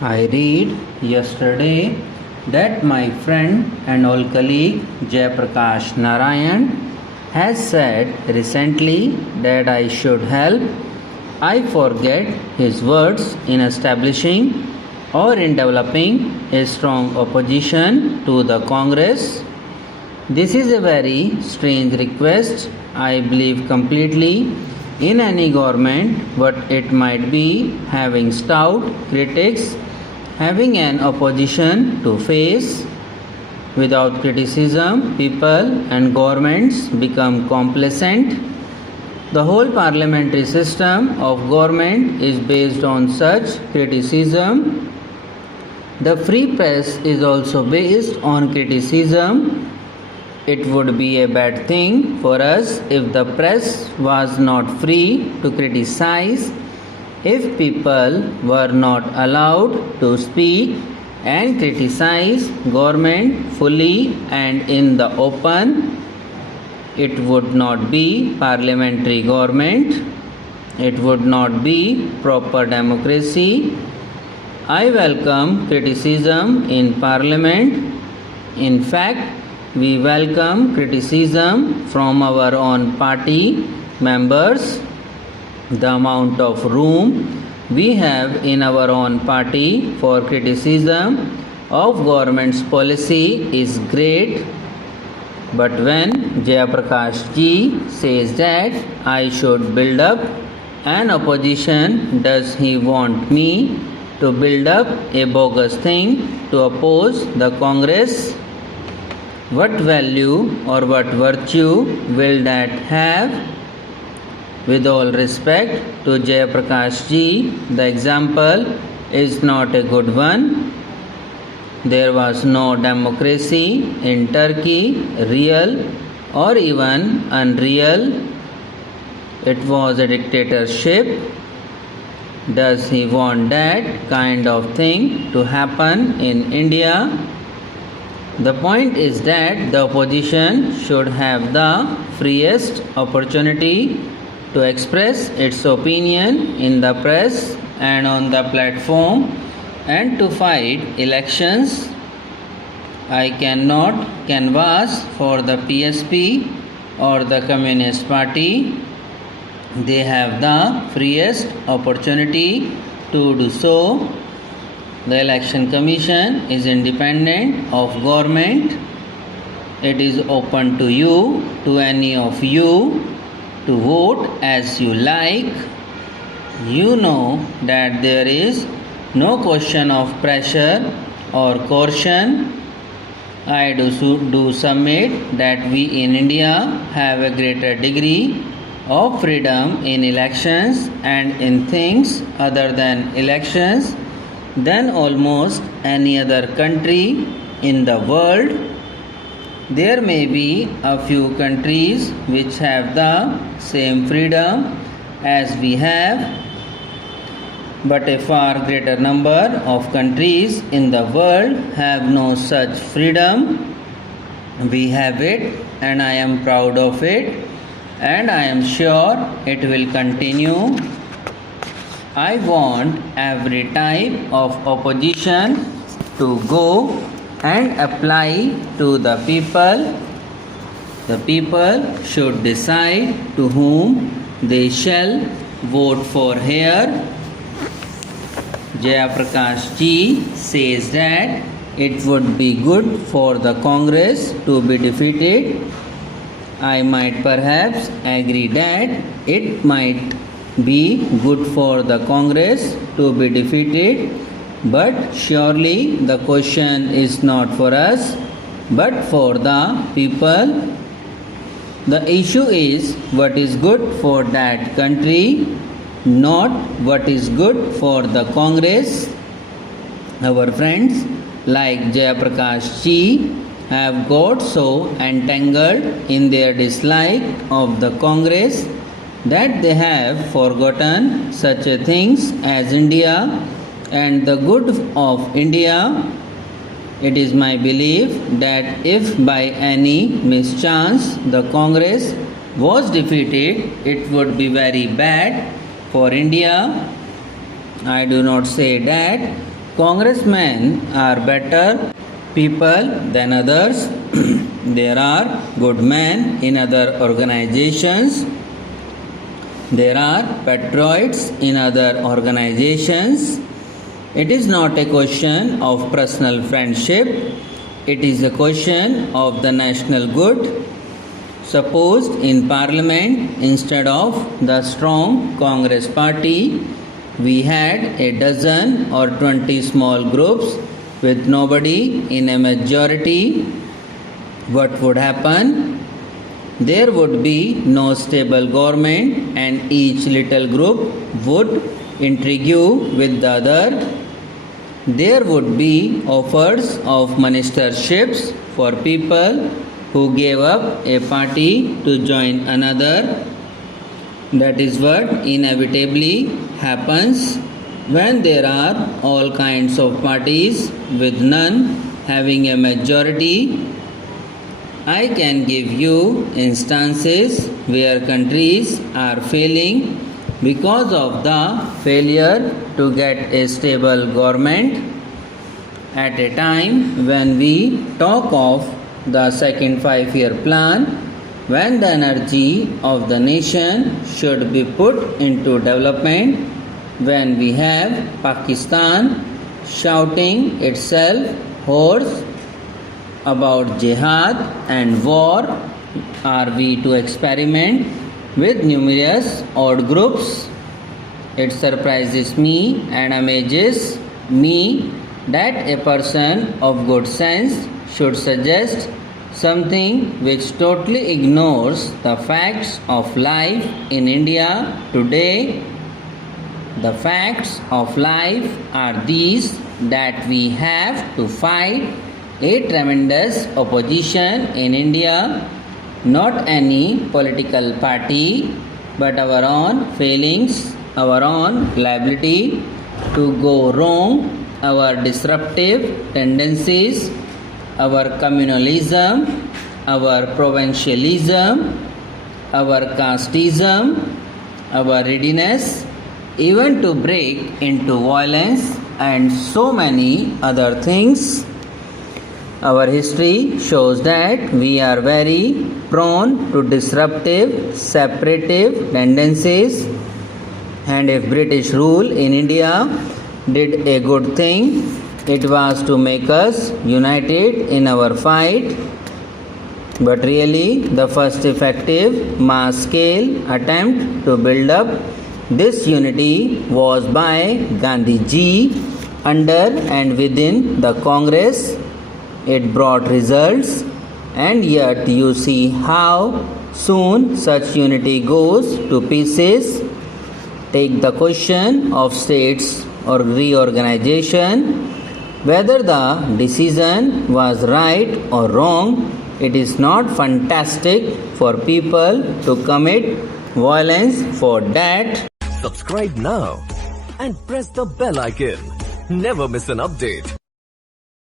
I read yesterday that my friend and old colleague Jayaprakash Narayan has said recently that I should help. I forget his words in establishing or in developing a strong opposition to the Congress. This is a very strange request. I believe completely in any government, but it might be having stout critics, having an opposition to face. Without criticism, people and governments become complacent. The whole parliamentary system of government is based on such criticism. The free press is also based on criticism. It would be a bad thing for us if the press was not free to criticize, if people were not allowed to speak and criticize government fully and in the open. It would not be parliamentary government. It would not be proper democracy. I welcome criticism in parliament. In fact, we welcome criticism from our own party members. The amount of room we have in our own party for criticism of government's policy is great. But when Jayaprakash ji says that I should build up an opposition, does he want me to build up a bogus thing to oppose the Congress? What value or what virtue will that have? With all respect to Jayaprakash ji, the example is not a good one. There was no democracy in Turkey, real or even unreal. It was a dictatorship. Does he want that kind of thing to happen in India? The point is that the opposition should have the freest opportunity to express its opinion in the press and on the platform and to fight elections. I cannot canvass for the PSP or the Communist Party. They have the freest opportunity to do so. The Election Commission is independent of government. It is open to you, to any of you, to vote as you like. You know that there is no question of pressure or coercion. I do submit that we in India have a greater degree of freedom in elections and in things other than elections than almost any other country in the world. There may be a few countries which have the same freedom as we have, but a far greater number of countries in the world have no such freedom. We have it, and I am proud of it, and I am sure it will continue. I want every type of opposition to go and apply to the people. The people should decide to whom they shall vote for here. Jayaprakash ji says that it would be good for the Congress to be defeated. I might perhaps agree that it might be good for the Congress to be defeated, but surely the question is not for us, but for the people. The issue is what is good for that country, not what is good for the Congress. Our friends like Jayaprakash ji have got so entangled in their dislike of the Congress that they have forgotten such a things as India and the good of India. It is my belief that if by any mischance the Congress was defeated, it would be very bad for India. I do not say that Congressmen are better people than others. There are good men in other organizations. There are patriots in other organizations. It is not a question of personal friendship. It is a question of the national good. Supposed in Parliament, instead of the strong Congress party, we had a dozen or 20 small groups with nobody in a majority. What would happen? There would be no stable government and each little group would intrigue with the other. There would be offers of ministerships for people who gave up a party to join another. That is what inevitably happens when there are all kinds of parties with none having a majority. I can give you instances where countries are failing because of the failure to get a stable government. At a time when we talk of the second 5-year plan, when the energy of the nation should be put into development, when we have Pakistan shouting itself hoarse about jihad and war, are we to experiment with numerous odd groups? It surprises me and amazes me that a person of good sense should suggest something which totally ignores the facts of life in India today. The facts of life are these, that we have to fight a tremendous opposition in India, not any political party, but our own failings, our own liability to go wrong, our disruptive tendencies, our communalism, our provincialism, our casteism, our readiness even to break into violence and so many other things. Our history shows that we are very prone to disruptive, separative tendencies, and if British rule in India did a good thing, it was to make us united in our fight. But really, the first effective mass-scale attempt to build up this unity was by Gandhi ji under and within the Congress. It brought results, and yet you see how soon such unity goes to pieces. Take the question of states or reorganization. Whether the decision was right or wrong, it is not fantastic for people to commit violence for that. Subscribe now and press the bell icon. Never miss an update.